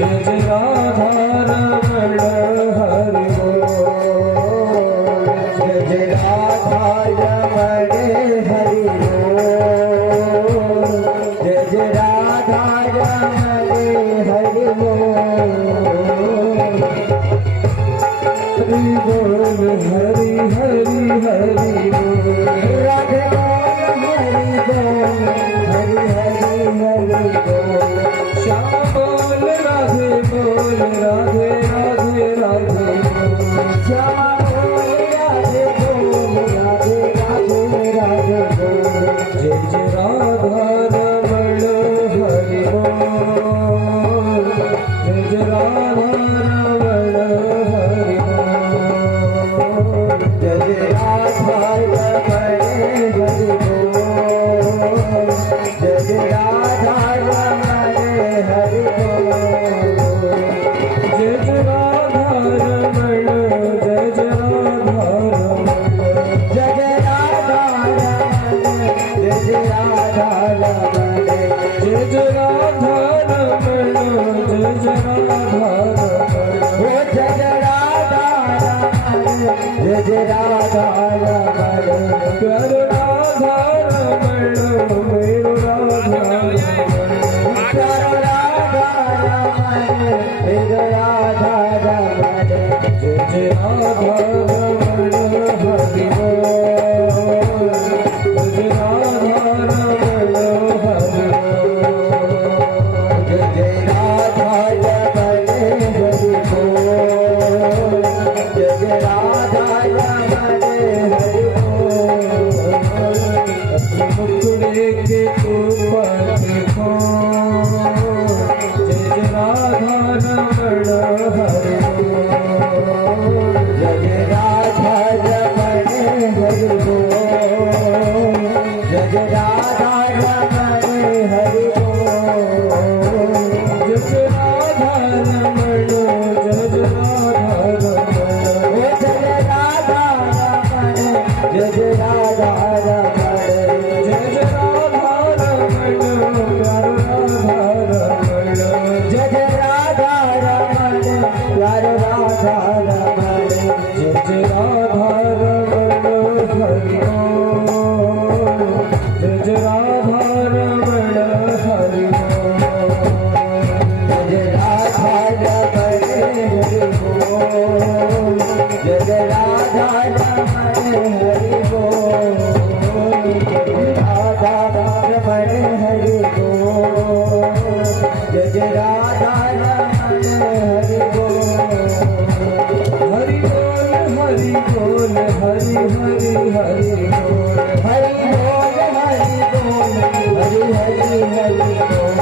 जय जय राधा रमण हरि बोल। जय जय राधा रमण हरि बोल। जय जय राधा रमण हरि बोल। हरि बोल हरि हरि हरि बोल। राधे बोल हरि बोल हरि हरि हरि बोल। श्याम बोल राधे बोल राधे राधे राधे बोल। श्याम बोल राधे बोल राधे राधे राधे बोल। जय जय राधा रमण हरि बोल। जय जय राधा रमण हरि बोल। जय जय राधा रमण हरि बोल। जय जय राधा रमण हरि बोल। जय जय राधा रमण जय जय राधा रमण। जय जय राधा रमण जय जय राधा रमण। जय जय राधा रमण जय जय राधा रमण। ओ जय जय राधा रमण जय जय राधा रमण। प्यारो राधा रमण मेरो राधा रमण। प्यारो राधा रमण मेरो राधा रमण। जय जय राधा रमण हरि बोल। जय जय राधा रमण हरि बोल। जय जय राधा रमण हरि बोल। जय जय राधा रमण हरि बोल। अपने मुखड़े के ऊपर देखो। जय जय राधा रमण हरि बोल। जय जय राधा रमण हरि बोल। जय जय राधा रमण हरि बोल। जय जय राधा रमण जय जय राधा रमण। जय जय राधा रमण जय जय राधा रमण। जय जय राधा रमण प्यारो राधा रमण। जय जय राधा रमण प्यारो राधा रमण। जय जय राधा रमण हरि बोल। जय जय राधा रमण हरि बोल। जय जय राधा रमण हरि बोल। जय जय राधा रमण हरि बोल। जय जय राधा रमण हरि बोल। जय जय राधा रमण हरि बोल। हरि बोल हरि बोल हरि हरि हरि बोल। हरि बोल हरि बोल हरि हरि हरि बोल।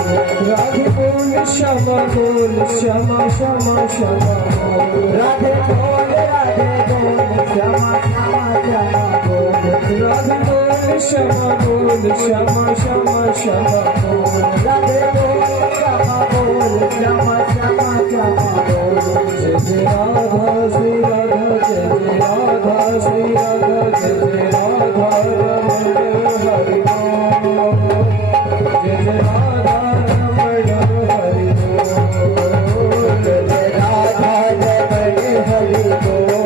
राधे बोल श्यामा बोल श्यामा श्यामा श्यामा बोल। राधे बोल श्यामा श्यामा श्यामा बोल। राधे बोल श्यामा बोल श्यामा श्यामा श्यामा बोल। राधे बोल श्यामा बोल श्यामा श्यामा श्यामा बोल। जय जय राधा श्री राधा जय जय राधा श्री राधा जय जय राधा रमण हरि बोल। जय जय राधा रमण हरि बोल। जय जय राधा रमण हरि बोल।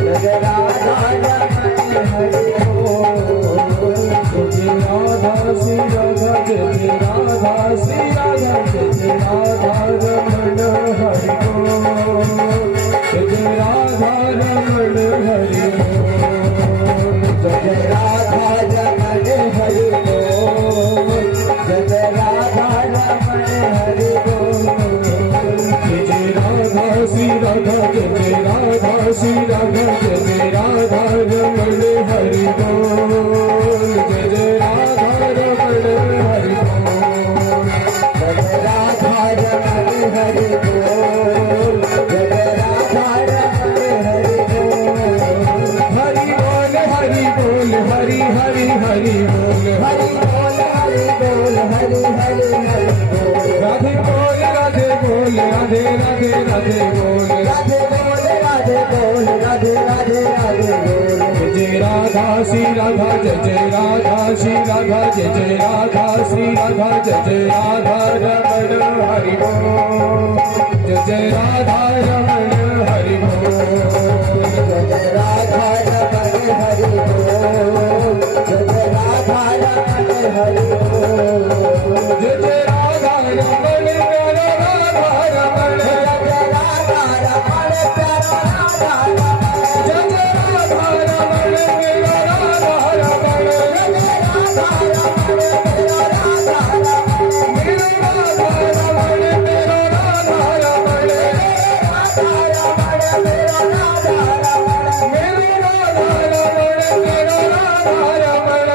जय जय राधा रमण हरि बोल। जय जय राधा श्री राधा जय जय राधा श्री राधा जय जय राधा रमण हरि बोल। जय जय राधा रमण हरि बोल। जय जय राधा रमण हरि बोल। जय जय राधा रमण हरि बोल। जय जय राधा श्री राधा जय जय राधा श्री राधा जय जय राधा रमण हरि बोल। जय जय राधा रमण हरि बोल। जय जय राधा रमण हरि बोल। जय जय राधा रमण हरि बोल। हरि बोल हरि बोल हरि हरि हरि बोल। हरि बोल हरि बोल हरि हरि हरि बोल। राधे बोल राधे बोल राधे राधे राधे बोल। राधे बोल राधे बोल राधे राधे राधे बोल। जय जय राधा श्री राधा जय जय राधा श्री राधा जय जय राधा श्री राधा जय जय राधा रमण हरि बोल। जय जय राधा रमण हरि बोल, जय जय राधा रमण हरि बोल, जय जय राधा रमण हरि बोल, जय जय राधा रमण प्यारा राधा रमण, जय जय राधा रमण प्यारा राधा रमण, जय जय राधा रमण मेरा राधा रमण, जय जय राधा रमण प्यारा राधा रमण, मेरा राधा रमण मेरा राधा रमण, राधा रमण मेरा राधा रमण, मेरा राधा रमण मेरा राधा रमण,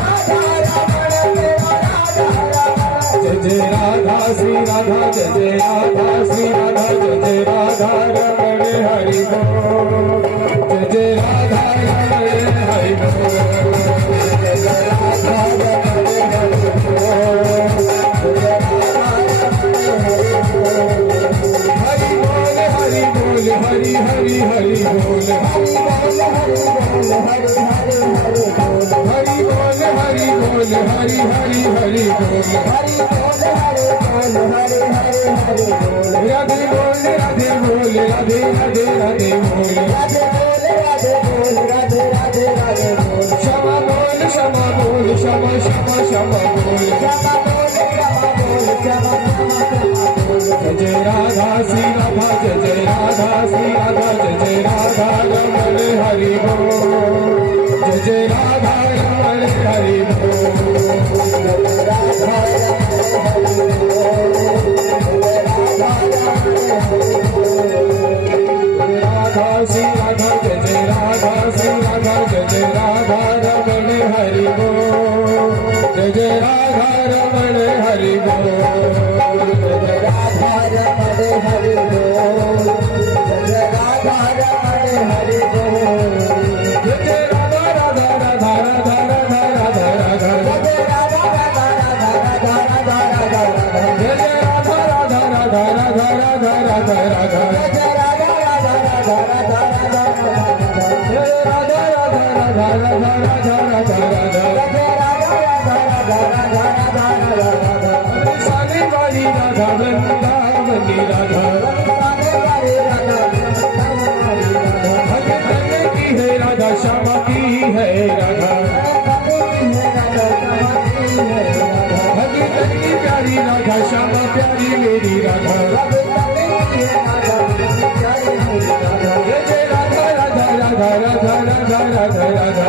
राधा रमण मेरा राधा रमण, जय जय राधा श्री राधा, जय जय राधा श्री राधा, जय जय राधा रमण हरि बोल, जय जय राधा रमण हरि बोल, जय जय राधा रमण हरि बोल, जय जय राधा रमण हरि बोल, हरि बोल हरि बोल हरि हरि हरि बोल, हरि बोल हरि बोल हरि हरि हरि बोल, हरि बोल हरि बोल हरि हरि हरि बोल, हरि बोल हरि बोल हरि हरि हरि बोल, राधे बोल राधे बोल राधे राधे राधे बोल, राधे बोल राधे बोल राधे राधे राधे बोल, क्षमा बोल क्षमा बोल क्षमा क्षमा क्षमा बोल, क्षमा बोल क्षमा बोल क्षमा क्षमा क्षमा बोल, जय जय राधा श्री राधा, जय जय राधा श्री राधा, जय जय राधा रमण हरि बोल, जय जय राधा रमण हरि बोल, जय जय राधा रमण हरि बोल, जय राधा रमण हरि बोल, राधा श्री राधा, जय जय राधा श्री राधा, जय जय राधा रमण हरि बोल, जय जय राधा रमण हरि बोल, जय जय राधा रमण हरि बोल, जय जय राधा रमण हरि बोल, जय जय राधा राधा राधा राधा राधा राधा राधा, जय जय राधा राधा राधा राधा राधा राधा राधा, जय जय राधा राधा राधा राधा राधा राधा राधा, जय जय राधा राधा राधा राधा राधा राधा, जय राधा राधा राधा राधा राधा राधा राधा, जय जय राधा राधा राधा राधा राधा राधा राधा, सानी वाली राधा वृंदावनी राधा, राधे वाली राधा वाली राधा, भगतन की है राधा श्यामा की है राधा, भगतन की प्यारी राधा श्यामा प्यारी मेरी राधा, जय जय राधा राधा राधा राधा राधा राधा राधा,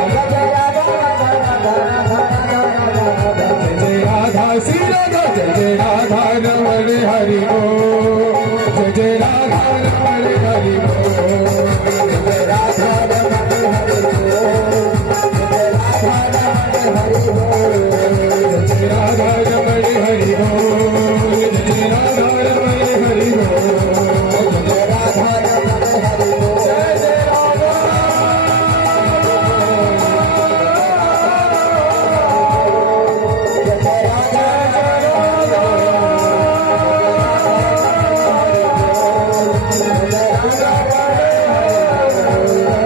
जय जय राधा श्री राधा, जय जय राधा रमण हरि बोल, जय जय राधा रमण हरि बोल, जय जय राधा रमण हरि बोल, जय जय राधा रमण हरि बोल, जय जय राधा रमण हरि बोल, जय जय राधा जय जय राधा। Jai